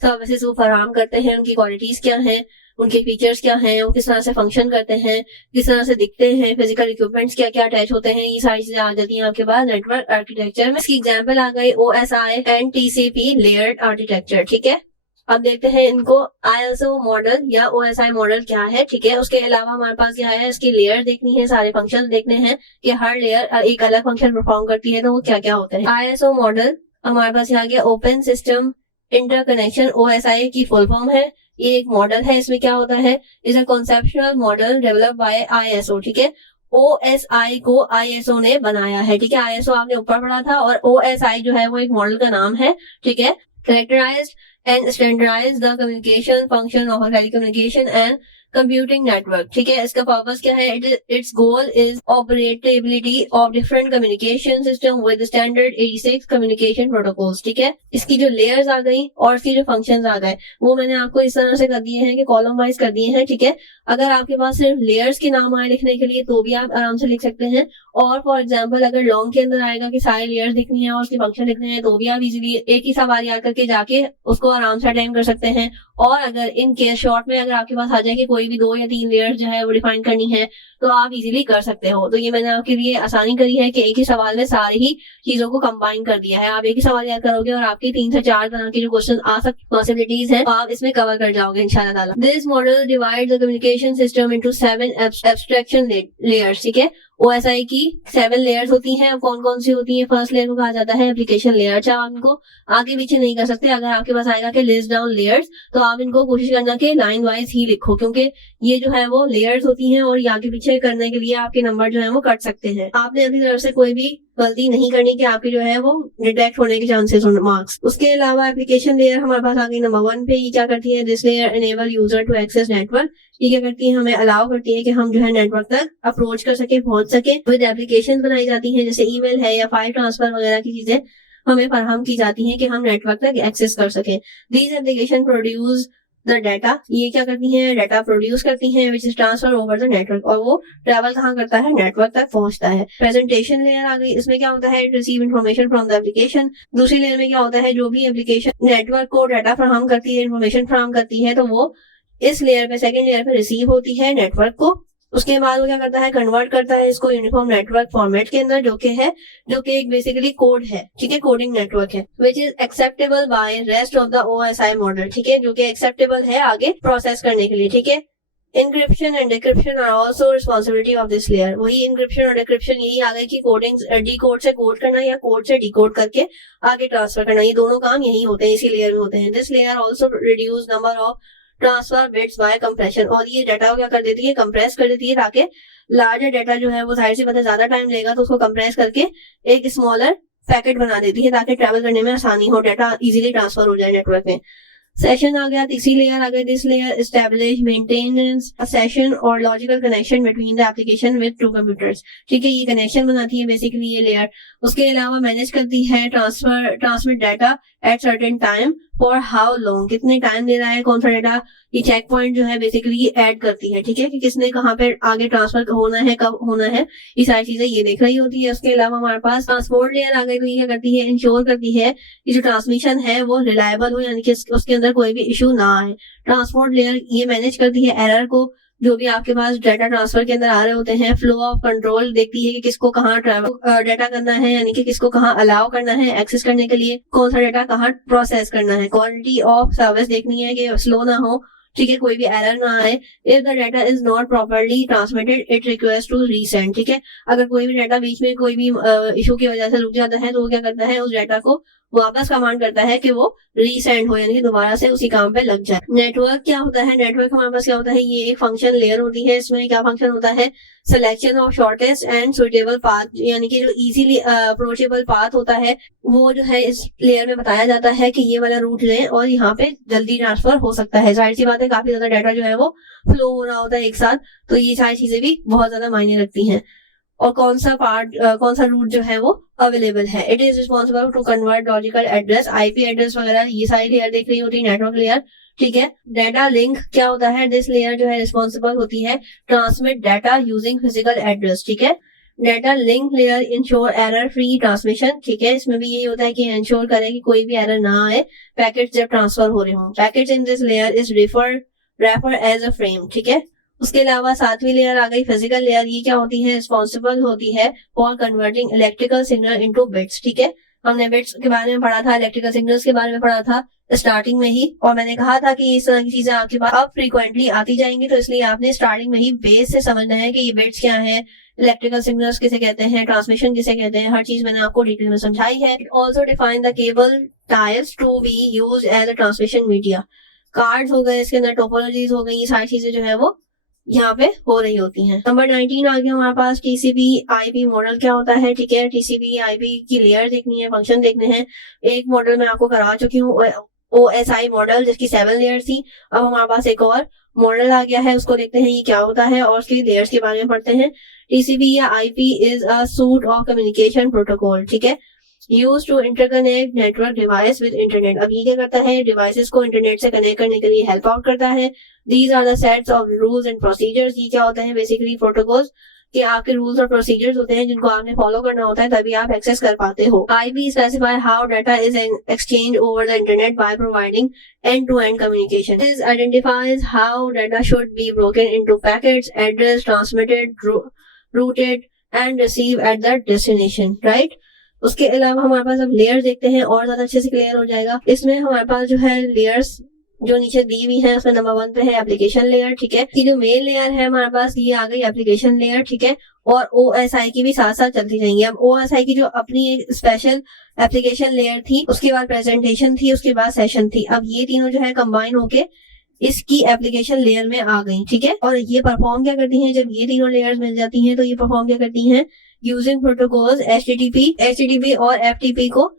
सर्विसेज वो फराहम करते हैं, उनकी क्वालिटीज क्या हैं, उनके फीचर्स क्या हैं, वो किस तरह से फंक्शन करते हैं, किस तरह से दिखते हैं, फिजिकल इक्विपमेंट्स क्या क्या अटैच होते हैं, ये सारी चीजें आ जाती हैं आपके पास नेटवर्क आर्किटेक्चर में। इसकी एग्जांपल आ गई OSI and TCP layered architecture, ठीक है। अब देखते हैं इनको ISO मॉडल या OSI मॉडल क्या है, ठीक है। उसके अलावा हमारे पास क्या है, इसकी लेयर देखनी है, सारे फंक्शन देखने हैं कि हर लेयर एक अलग फंक्शन परफॉर्म करती है, तो वो क्या क्या होते हैं। ISO मॉडल हमारे पास यहाँ गया ओपन सिस्टम इंटरकनेक्शन, OSI की फुल फॉर्म है, ये एक मॉडल है। इसमें क्या होता है, is a conceptual model develop by ISO, ठीक है। OSI को ISO ने बनाया है, ठीक है। ISO आपने ऊपर पढ़ा था और OSI जो है वो एक मॉडल का नाम है, ठीक है। Characterised and standardize the communication function of a telecommunication and computing network, ठीक है। इसका पर्पस क्या है, its goal is operability of different communication system with standard 86 communication protocols, ठीक है। इसकी जो लेयर्स आ गई और इसकी जो फंक्शंस आ गए वो मैंने आपको इस तरह से कर दिए हैं कि कॉलम वाइज कर दिए हैं, ठीक है। अगर आपके पास सिर्फ लेयर्स के नाम आए लिखने के लिए तो भी आप आराम से लिख सकते हैं, और फॉर एग्जाम्पल अगर लॉन्ग के अंदर आएगा कि सारे लेयर्स लिखनी है और उसके फंक्शन लिखने हैं तो भी आप इजीली एक ही सवाल याद करके जाके उसको आराम से अटेम्प्ट कर सकते हैं। और अगर इन केस शॉर्ट में अगर आपके पास आ जाए कि कोई भी 2 या 3 लेयर्स जो है वो डिफाइन करनी है तो आप इजीली कर सकते हो। तो ये मैंने आपके लिए आसानी करी है कि एक ही सवाल में सारी ही चीजों को कंबाइन कर दिया है। आप एक ही सवाल याद करोगे और आपके 3 से 4 तरह के जो क्वेश्चन आ सकते पॉसिबिलिटीज है आप इसमें कवर कर जाओगे इंशाल्लाह ताला। This model divide the communication system into 7 abstraction layers, ठीक है। OSI की 7 लेयर्स होती हैं। कौन कौन सी होती हैं? फर्स्ट लेयर को कहा जाता है एप्लीकेशन लेयर। अच्छा, आप इनको आगे पीछे नहीं कर सकते। अगर आपके पास आएगा कि लिस्ट डाउन लेयर्स, तो आप इनको कोशिश करना कि लाइन वाइज ही लिखो, क्योंकि ये जो है वो लेयर्स होती हैं और आगे पीछे करने के लिए आपके नंबर जो है वो कट सकते हैं। आपने अपनी तरफ से कोई भी गलती नहीं करनी कि आपकी जो है वो डिटेक्ट होने के चांसेस हो मार्क्स। उसके अलावा एप्लीकेशन लेयर हमारे पास आ गई नंबर 1 पे। ये क्या करती है? This layer enable user to access network. ये क्या करती है? हमें अलाउ करती है कि हम जो है नेटवर्क तक अप्रोच कर सके, पहुंच सके। विद एप्लीकेशन बनाई जाती हैं, जैसे ईमेल है या फाइल ट्रांसफर वगैरह की चीजें हमें फराहम की जाती हैं कि हम नेटवर्क तक एक्सेस कर सकें। These application produce the data. ये क्या करती हैं? डाटा प्रोड्यूस करती हैं which is transfer over the network, और वो ट्रेवल कहाँ करता है? नेटवर्क तक पहुंचता है। प्रेजेंटेशन लेयर आ गई। इसमें क्या होता है? Receive information from the application. दूसरी लेयर में क्या होता है? जो भी एप्लीकेशन नेटवर्क को डाटा फराहम करती है, इन्फॉर्मेशन फराहम करती है, तो वो इस लेयर पे, सेकंड लेयर पे रिसीव होती है नेटवर्क को। उसके बाद वो क्या करता है? कन्वर्ट करता है इसको यूनिफॉर्म नेटवर्क फॉर्मेट के अंदर, जो कि एक बेसिकली कोड है, ठीक है, कोडिंग नेटवर्क है, which is acceptable bye rest of the OSI model, ठीक है, जो कि एक्सेप्टेबल है आगे प्रोसेस करने के लिए, ठीक है। Encryption and decryption are also responsibility of this layer. वही इंक्रिप्शन और डिक्रिप्शन यही आ गए कि कोडिंग, डी कोड से कोड करना या कोड से डिकोड करके आगे ट्रांसफर करना, ये दोनों काम यही होते हैं, इसी लेयर में होते हैं। This layer also reduce number of transfer bits by compression. और ये डाटा को क्या कर देती है? कंप्रेस कर देती है, ताकि लार्जर डाटा जो है वो जाहिर सी बात है ज्यादा टाइम लेगा, तो उसको कंप्रेस करके एक स्मॉलर पैकेट बना देती है, ताकि ट्रैवल करने में आसानी हो, डाटा इजीली ट्रांसफर हो जाए नेटवर्क में। सेशन आ गया, तीसरी लेयर आ गई। This layer establish maintenance a session और logical connection between the application with two computers, ठीक है, ये कनेक्शन बनाती है बेसिकली ये लेयर। उसके अलावा मैनेज करती है transmit data at certain time for how long, कितने टाइम दे रहा है कौन सा डाटा, ये चेक पॉइंट जो है बेसिकली ऐड करती है, ठीक है, कि किसने कहाँ पे आगे ट्रांसफर होना है, कब होना है, ये सारी चीजें ये देख रही होती है। उसके अलावा हमारे पास ट्रांसपोर्ट लेयर आ गई, तो ये क्या करती है? इंश्योर करती है कि जो ट्रांसमिशन है वो रिलायबल हो, यानी कि उसके अंदर कोई भी इशू ना आए। ट्रांसपोर्ट लेयर ये मैनेज करती है एरर को, जो भी आपके पास डाटा ट्रांसफर के अंदर आ रहे होते हैं। फ्लो ऑफ कंट्रोल देखती है कि किसको कहाँ ट्रैवल डाटा करना है, यानी कि किसको कहाँ अलाउ करना है एक्सेस करने के लिए, कौन सा डाटा कहाँ प्रोसेस करना है। क्वालिटी ऑफ सर्विस देखनी है कि स्लो ना हो, ठीक है, कोई भी एरर ना आए। If the data is not properly transmitted it request to resend, ठीक है, अगर कोई भी डाटा बीच में कोई भी इशू की वजह से रुक जाता है, तो वो क्या करता है? उस डाटा को वापस कमांड करता है कि वो रीसेंड हो, यानी कि दोबारा से उसी काम पे लग जाए। नेटवर्क क्या होता है? नेटवर्क हमारे पास क्या होता है? ये एक फंक्शन लेयर होती है। इसमें क्या फंक्शन होता है? Selection of shortest and suitable path, यानी कि जो इजीली अप्रोचेबल पाथ होता है वो जो है इस लेयर में बताया जाता है कि ये वाला रूट लें और यहाँ पे जल्दी ट्रांसफर हो सकता है। जाहिर सी बात है, काफी ज्यादा डाटा जो है वो फ्लो हो रहा होता है एक साथ, तो ये सारी चीजें भी बहुत ज्यादा मायने रखती हैं। और कौन सा रूट जो है वो अवेलेबल है। It is responsible to convert logical address, IP address वगैरह, ये सारी लेयर देख रही होती है नेटवर्क लेयर, ठीक है। डाटा लिंक क्या होता है? दिस लेयर जो है रिस्पॉन्सिबल होती है transmit data using physical address, ठीक है। Data link layer ensure error free transmission, ठीक है, इसमें भी यही होता है कि इंश्योर करे कि कोई भी एरर ना आए पैकेट जब ट्रांसफर हो रहे हों। Packet in this layer is refer as a frame, ठीक है। उसके अलावा सातवीं लेयर आ गई फिजिकल लेयर। ये क्या होती है? रिस्पॉन्सिबल होती है for converting electrical signal into bits, ठीक है। हमने बिट्स के बारे में पढ़ा था, इलेक्ट्रिकल सिग्नल्स के बारे में पढ़ा था स्टार्टिंग में ही, और मैंने कहा था कि इस तरह की चीजें आपके पास अब फ्रीक्वेंटली आती जाएंगी, तो इसलिए आपने स्टार्टिंग में ही बेस से समझना है कि ये बिट्स क्या है, इलेक्ट्रिकल सिग्नल्स किसे कहते हैं, ट्रांसमिशन किसे कहते हैं, हर चीज मैंने आपको डिटेल में समझाई है। Also define the cable types to be used as a transmission media. Cards हो गए, इसके अंदर टोपोलॉजीज हो गई, ये सारी चीजें जो है वो यहाँ पे हो रही होती हैं। नंबर 19 आ गया हमारे पास TCP/IP मॉडल क्या होता है, ठीक है। TCP/IP की लेयर देखनी है, फंक्शन देखने हैं। एक मॉडल मैं आपको करा चुकी हूँ, OSI मॉडल, जिसकी 7 लेयर थी। अब हमारे पास एक और मॉडल आ गया है, उसको देखते हैं ये क्या होता है और उसकी लेयर्स के बारे में पढ़ते हैं। TCP या IP is a suite of communication protocol, ठीक है, use to interconnect network device with internet. अब ये क्या करता है? डिवाइसेस को इंटरनेट से कनेक्ट करने के लिए हेल्प आउट करता है। These are the sets of rules and procedures. ये क्या होते हैं? बेसिकली प्रोटोकॉल्स कि आपके रूल्स और प्रोसीजर्स होते हैं जिनको आपने फॉलो करना होता है, तभी आप एक्सेस कर पाते हो। IP specify how data is exchange over the internet by providing end-to-end communication. This identifies how data should be broken into packets, addressed, transmitted, routed and received at the destination, right? उसके अलावा हमारे पास अब layers देखते हैं और ज्यादा अच्छे से क्लियर हो जाएगा। इसमें हमारे पास जो है लेयर्स जो नीचे दी हुई है उसमें नंबर 1 पे है एप्लीकेशन लेयर, ठीक है। ये जो मेन लेयर है हमारे पास ये आ गई एप्लीकेशन लेयर, ठीक है। और OSI की भी साथ साथ चलती जाएंगी। अब OSI की जो अपनी एक स्पेशल एप्लीकेशन लेयर थी, उसके बाद प्रेजेंटेशन थी, उसके बाद सेशन थी। अब ये तीनों जो है कंबाइन होके इसकी एप्लीकेशन लेयर में आ गई, ठीक है। और ये परफॉर्म क्या करती हैं, जब ये तीनों लेयर्स मिल जाती हैं तो ये परफॉर्म क्या करती हैं, यूजिंग प्रोटोकॉल्स HTTP और FTP को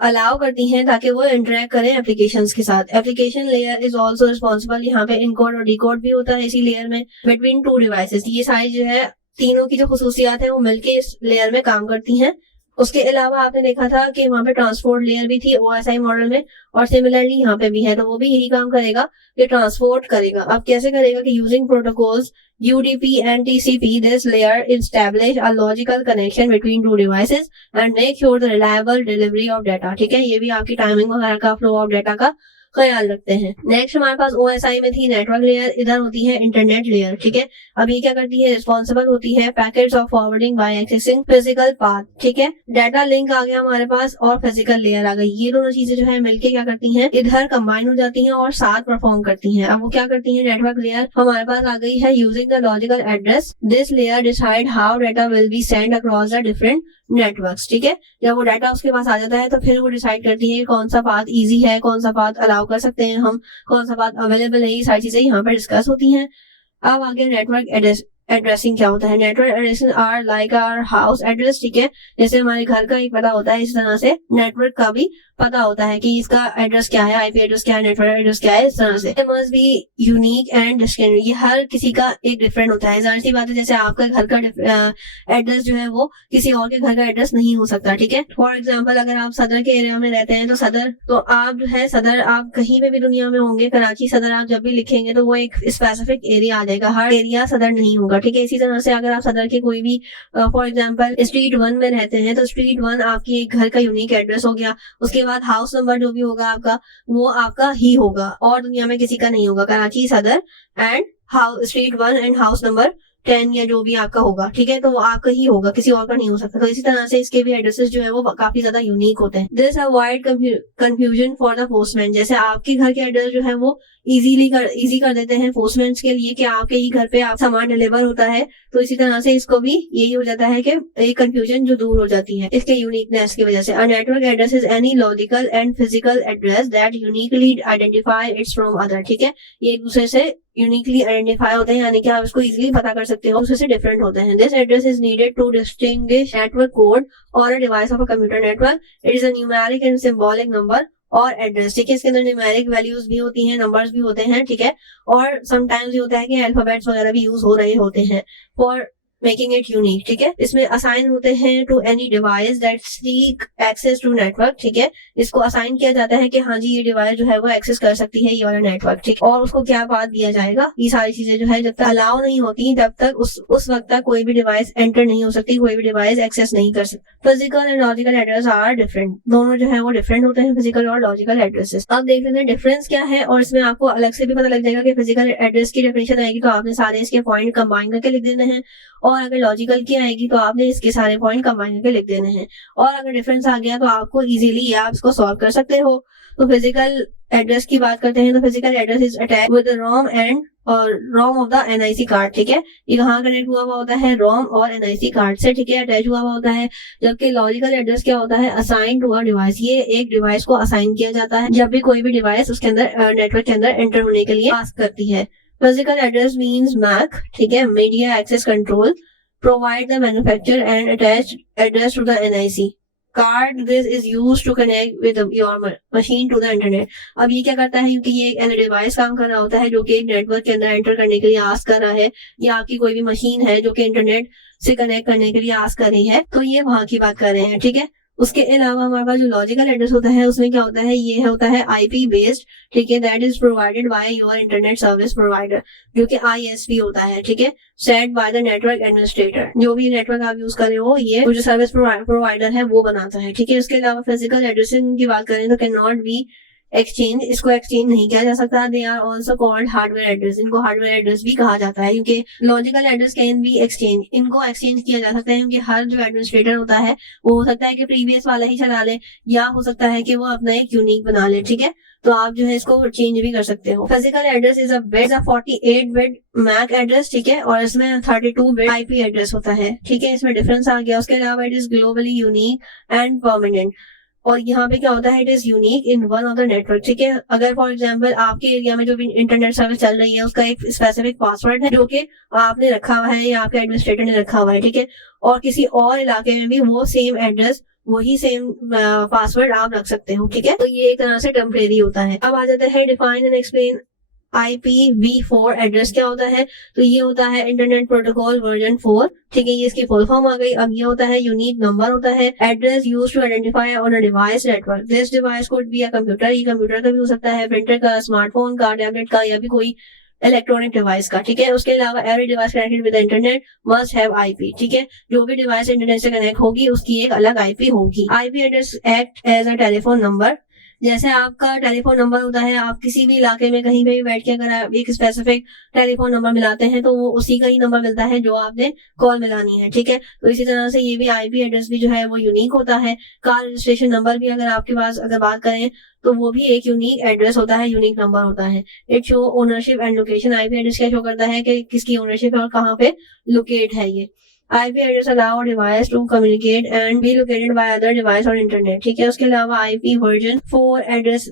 अलाउ करती हैं ताकि वो इंटरेक्ट करें एप्लीकेशंस के साथ। Application layer is also responsible, यहाँ पे इनकोड और डिकोड भी होता है इसी लेयर में, बिटवीन 2 डिवाइसेस। ये सारी जो है तीनों की जो खुसूसियात है वो मिलके इस लेयर में काम करती हैं। उसके अलावा आपने देखा था कि वहाँ पे ट्रांसपोर्ट लेयर भी थी OSI मॉडल में, और सिमिलरली यहाँ पे भी है, तो वो भी यही काम करेगा कि ट्रांसपोर्ट करेगा। अब कैसे करेगा कि using protocols UDP and TCP, this layer establish a logical connection between 2 devices and make sure the reliable delivery of data, ठीक है। ये भी आपकी टाइमिंग वगैरह का, फ्लो ऑफ डाटा का ख्याल रखते हैं। नेक्स्ट हमारे पास OSI में थी नेटवर्क लेयर, इधर होती है इंटरनेट लेयर, ठीक है। अब ये क्या करती है, रिस्पॉन्सिबल होती है packets of forwarding by accessing physical path, ठीक है। डाटा लिंक आ गया हमारे पास और फिजिकल लेयर आ गई। ये दोनों चीजें जो है मिलके क्या करती हैं, इधर कंबाइन हो जाती हैं और साथ परफॉर्म करती हैं। अब वो क्या करती है, नेटवर्क लेयर हमारे पास आ गई है using the logical address, this layer decide how data will be send across the different networks, ठीक है। जब वो डाटा उसके पास आ जाता है तो फिर वो डिसाइड करती है कौन सा पाथ इजी है, कौन सा पाथ अलाउ कर सकते हैं हम, कौन सा पाथ अवेलेबल है, ये सारी चीजें यहाँ पर डिस्कस होती हैं। अब आगे नेटवर्क एड्रेसिंग क्या होता है। Network addressing are like our house address, ठीक है। जैसे हमारे घर का ही पता होता है, इस तरह से नेटवर्क का भी पता होता है कि इसका एड्रेस क्या है, IP एड्रेस क्या है, नेटवर्क एड्रेस क्या है, इस तरह से। Must be unique and distinct, ये हर किसी का एक डिफरेंट होता है। जाहिर सी बात है, जैसे आपका घर का एड्रेस जो है वो किसी और के घर का एड्रेस नहीं हो सकता, ठीक है। फॉर एग्जाम्पल अगर आप सदर के एरिया में रहते हैं तो सदर, तो आप जो है सदर, आप कहीं पे भी दुनिया में होंगे, कराची सदर आप जब भी लिखेंगे तो वो एक स्पेसिफिक एरिया आ जाएगा, हर एरिया सदर नहीं होगा, ठीक है। इसी तरह से अगर आप सदर के कोई भी फॉर एग्जाम्पल स्ट्रीट 1 में रहते हैं तो स्ट्रीट 1 आपकी एक घर का यूनिक एड्रेस हो गया। उसके बाद हाउस नंबर जो भी होगा आपका, वो आपका ही होगा और दुनिया में किसी का नहीं होगा। कराची सदर and house street 1 and house number 10 या जो भी आपका होगा, ठीक है, तो वो आपका ही होगा, किसी और का नहीं हो सकता। तो इसी तरह से इसके भी एड्रेसेस जो है वो काफी ज्यादा यूनिक होते हैं। This avoid confusion for the postman, जैसे आपके घर के एड्रेस जो है वो इजी कर देते हैं पोस्टमैन के लिए कि आपके ही घर पे आप सामान डिलीवर होता है। तो इसी तरह से इसको भी यही हो जाता है कि एक कंफ्यूजन जो दूर हो जाती है इसके यूनिकनेस की वजह से। A network address is any logical and physical address that uniquely identify it's from other, ठीक है। ये एक दूसरे से यूनिकली आइडेंटिफाई होते हैं, यानी कि आप इसको इजीली पता कर सकते हो, उससे डिफरेंट होते हैं। This address is needed to distinguish network code or a device of a computer network. It is a numeric and symbolic number or address, ठीक है। इसके अंदर न्यूमेरिक वैल्यूज भी होती हैं, नंबर्स भी होते हैं, ठीक है। और समटाइम्स ये होता है कि अल्फाबेट्स वगैरह भी यूज हो रहे होते हैं फॉर मेकिंग इट यूनिक, ठीक है। इसमें असाइन होते हैं to any device that seek access to network, ठीक है। इसको असाइन किया जाता है कि हाँ जी ये डिवाइस जो है वो एक्सेस कर सकती है ये वाला नेटवर्क, ठीक। और उसको क्या पाथ दिया जाएगा, ये सारी चीजें जो है जब तक अलाउ नहीं होती तब तक उस वक्त तक कोई भी डिवाइस एंटर नहीं हो सकती, कोई भी डिवाइस एक्सेस नहीं कर सकती। Physical and logical address are different, दोनों जो है वो डिफरेंट होते हैं, फिजिकल और लॉजिकल एड्रेसेस। अब देख लेते हैं डिफरेंस क्या है, और इसमें आपको अलग से भी पता लग जाएगा कि फिजिकल एड्रेस की डेफिनेशन आएगी तो आपने सारे इसके पॉइंट कंबाइन करके लिख देने हैं, और अगर लॉजिकल की आएगी तो आपने इसके सारे पॉइंट कंबाइन करके लिख देने हैं। और अगर डिफरेंस आ गया तो आपको इजीली आप इसको सॉल्व कर सकते हो। तो फिजिकल एड्रेस की बात करते हैं तो physical address is attach with ROM and और ROM of the NIC card, ठीक है। ये कहाँ कनेक्ट हुआ हुआ होता है, रोम और NIC कार्ड से, ठीक है, अटैच हुआ हुआ होता है। जबकि लॉजिकल एड्रेस क्या होता है, असाइन टू अ डिवाइस, ये एक डिवाइस को असाइन किया जाता है जब भी कोई भी डिवाइस उसके अंदर नेटवर्क के अंदर एंटर होने के लिए आस्क करती है। फिजिकल एड्रेस मीन्स MAC, ठीक है, media access control, provide the manufacturer and attached address to the NIC card. This is used to connect with your machine to the internet. अब ये क्या करता है, क्योंकि ये एक डिवाइस काम कर रहा होता है जो कि एक नेटवर्क के अंदर एंटर करने के लिए आस्क कर रहा है, या आपकी कोई भी मशीन है जो कि इंटरनेट से कनेक्ट करने के लिए आस्क कर रही है, तो ये वहां की बात कर रहे हैं, ठीक है। उसके अलावा हमारे पास जो लॉजिकल एड्रेस होता है उसमें क्या होता है, ये होता है IP बेस्ड, ठीक है, that is provided by your internet service provider, जो कि ISP होता है, ठीक है, set by the network administrator. जो भी नेटवर्क आप यूज कर रहे हो ये जो सर्विस प्रोवाइडर है वो बनाता है, ठीक है। उसके अलावा फिजिकल एड्रेसिंग की बात करें तो कैन नॉट बी एक्सचेंज, इसको एक्सचेंज नहीं किया जा सकता। They are also called hardware address, इनको हार्डवेयर एड्रेस भी कहा जाता है, क्योंकि logical address can be exchange, इनको एक्सचेंज किया जा सकता है, क्योंकि हर जो एडमिनिस्ट्रेटर होता है वो हो सकता है कि प्रीवियस वाला ही चला ले, या हो सकता है कि वो अपना एक यूनिक बना ले, ठीक है। तो आप जो है इसको चेंज भी कर सकते हो। Physical address is a 48 bit MAC address, ठीक है, और इसमें 32 बिट आईपी एड्रेस होता है, ठीक है, इसमें डिफरेंस आ गया। उसके अलावा it is globally unique and permanent, और यहाँ पे क्या होता है, it is unique in one of the network, ठीक है। अगर फॉर एग्जांपल आपके एरिया में जो भी इंटरनेट सर्विस चल रही है उसका एक स्पेसिफिक पासवर्ड है जो कि आपने रखा हुआ है या आपके एडमिनिस्ट्रेटर ने रखा हुआ है, ठीक है, और किसी और इलाके में भी वो सेम एड्रेस, वही सेम पासवर्ड आप रख सकते हो, ठीक है। तो ये एक तरह से टेम्परेरी होता है। अब आ जाता है define and explain IPv4 address क्या होता है। तो ये होता है इंटरनेट प्रोटोकॉल वर्जन 4, ठीक है, ये इसकी फुल फॉर्म आ गई। अब ये होता है यूनिक नंबर होता है, address used to identify on a device network. This device could be a computer, ये कंप्यूटर का भी हो सकता है, प्रिंटर का, स्मार्टफोन का, टैबलेट का, या भी कोई इलेक्ट्रॉनिक डिवाइस का, ठीक है। उसके अलावा every device connected with internet must have IP, ठीक है, जो भी डिवाइस इंटरनेट से कनेक्ट होगी उसकी एक अलग IP होगी। IP address act as a telephone number, जैसे आपका टेलीफोन नंबर होता है, आप किसी भी इलाके में कहीं पे भी बैठ के अगर आप एक स्पेसिफिक टेलीफोन नंबर मिलाते हैं तो वो उसी का ही नंबर मिलता है जो आपने कॉल मिलानी है, ठीक है। तो इसी तरह से ये भी IP एड्रेस भी जो है वो यूनिक होता है। कार रजिस्ट्रेशन नंबर भी अगर आपके पास अगर बात करें तो वो भी एक यूनिक एड्रेस होता है, यूनिक नंबर होता है। It show ownership and location, IP address क्या शो करता है कि किसकी ओनरशिप है और कहाँ पे लोकेट है ये। IP address allow device to communicate and be located by other device और internet, ठीक है। उसके अलावा IP version 4 address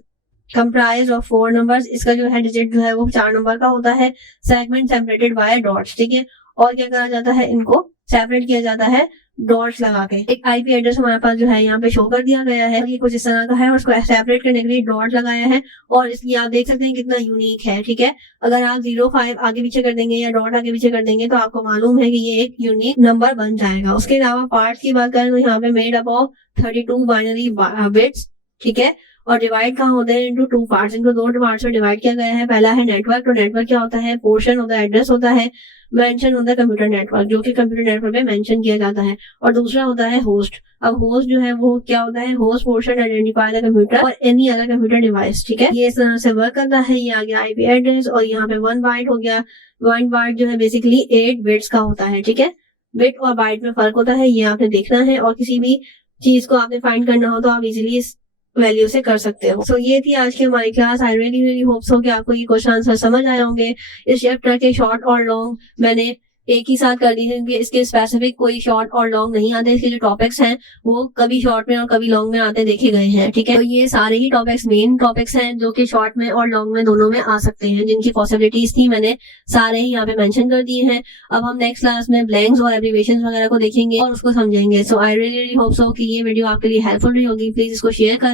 comprised of 4 numbers, इसका जो है डिजिट जो है वो 4 नंबर का होता है, सेगमेंट सेपरेटेड बाय डॉट्स, ठीक है। और क्या कहा जाता है, इनको सेपरेट किया जाता है डॉट्स लगा के। एक IP एड्रेस हमारे पास जो है यहाँ पे शो कर दिया गया है, ये कुछ इस तरह का है और उसको सेपरेट करने के लिए डॉट लगाया है, और इसकी आप देख सकते हैं कितना यूनिक है, ठीक है। अगर आप 05 आगे पीछे कर देंगे या डॉट आगे पीछे कर देंगे तो आपको मालूम है कि ये एक यूनिक नंबर बन जाएगा। उसके अलावा पार्ट्स की बात करें तो यहाँ पे made up of 32 binary bits, ठीक है, और डिवाइड कहाँ होते हैं, इनटू 2 पार्ट्स, इनको 2 पार्ट्स में डिवाइड किया गया है। पहला है नेटवर्क, तो नेटवर्क क्या होता है, पोर्शन ऑफ द एड्रेस होता है, mention on the computer network, जो कि कंप्यूटर नेटवर्क पे मेंशन किया जाता है, और दूसरा होता है होस्ट। अब होस्ट जो है वो क्या होता है, host portion identify the computer और एनी अदर कंप्यूटर डिवाइस, ठीक है, ये इस तरह से वर्क करता है। ये आ गया IP एड्रेस, और यहाँ पे 1 बाइट हो गया। 1 बाइट जो है बेसिकली 8 बिट्स का होता है, ठीक है, बिट और बाइट में फर्क होता है, ये आपने देखना है, और किसी भी चीज को आपने फाइंड करना हो तो आप इजिली इस वैल्यू से कर सकते हो। सो ये थी आज की हमारी class. I really hope so कि आपको ये क्वेश्चन आंसर समझ आए होंगे। इस चैप्टर के शॉर्ट और लॉन्ग मैंने एक ही साथ कर दी है, क्योंकि इसके स्पेसिफिक कोई शॉर्ट और लॉन्ग नहीं आते। इसके जो टॉपिक्स हैं वो कभी शॉर्ट में और कभी लॉन्ग में आते देखे गए हैं, ठीक है। तो ये सारे ही टॉपिक्स मेन टॉपिक्स हैं जो कि शॉर्ट में और लॉन्ग में दोनों में आ सकते हैं, जिनकी पॉसिबिलिटीज थी मैंने सारे ही यहाँ पे मेंशन कर दिए हैं। अब हम नेक्स्ट क्लास में ब्लैंक्स और एब्रिविएशंस वगैरह को देखेंगे और उसको समझेंगे। सो आई रियली होप सो कि ये वीडियो आपके लिए हेल्पफुल रही होगी। प्लीज इसको शेयर करें।